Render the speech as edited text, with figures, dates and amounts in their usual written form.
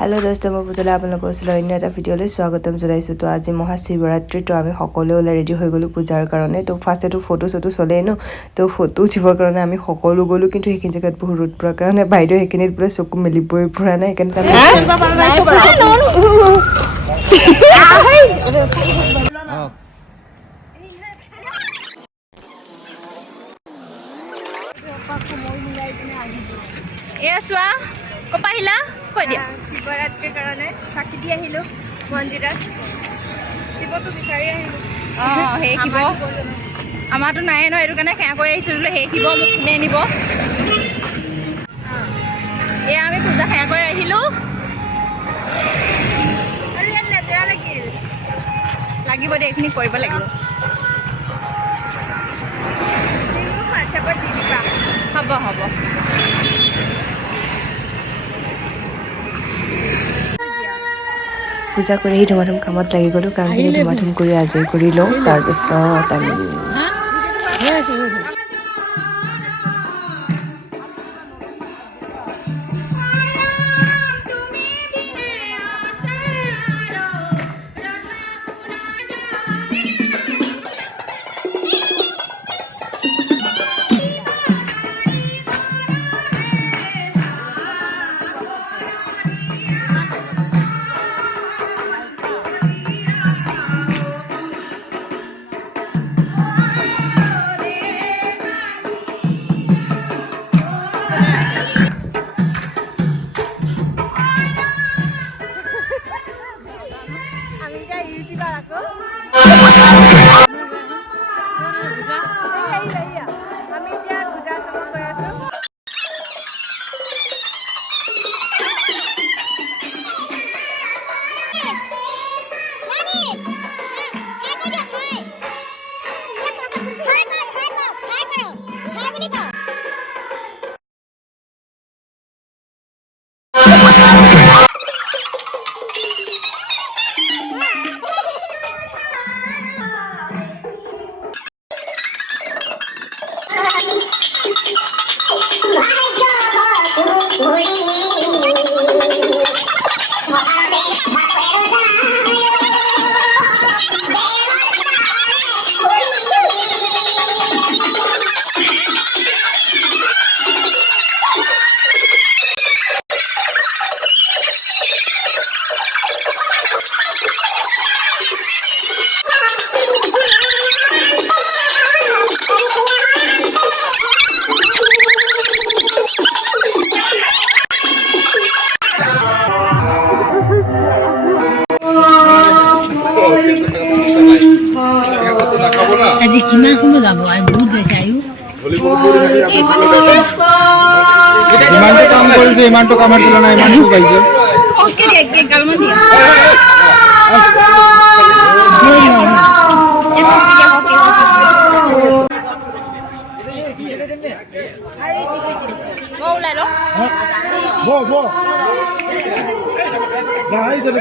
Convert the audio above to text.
Hello दोस्तों मैं पुतला आपलोक अन्य एटा भिडिओले स्वागतम जनाइছো। तो आज महा शिवरात्रि तो आमी सकले ओला रेडी हो गलो पूजार कारण। तो फार्स्टे तो फोटो सोटो चले न तो फोटो उठिबर कारण आमी सकलो गलो किन्तु हेकिन जगात बहुत रोड परार कारण बाइदेउ हेकिनित पुरा चकु मेलिबই पुरा নাই कपाहिला কৈ দিয়া শিৱৰাত্ৰিৰ কাৰণে চাকি দি আহিলো মন্দিৰত শিৱটো বিচাৰি আহিলো হে শিৱ আমাৰতো নাই ন এইটো কাৰণে সেয়া কৰি আহিছো হে শিৱ মোক কোনে নিব এয়া আমি পূজা সেয়া কৰি আহিলো আৰু ইয়াত লেতেৰা লাগিব দে এইখিনি কৰিব লাগিব হোৱাটছএপত দি দিবা হ'ব হ'ব पूजा कर ही धुमाधुम कामत लगी गलो काम धुमाधुम कर आजरी कर लो तार पिছত आमी আজি কিমান সময় গাব আই বহুত গাইছে আয়ু ইমানটো কাম কৰিছে ইমানটো কামৰ তুলনাত ইমানটো গাইছে ওকে এক গালমান দিয়া ওলাই লো বো গাই দেব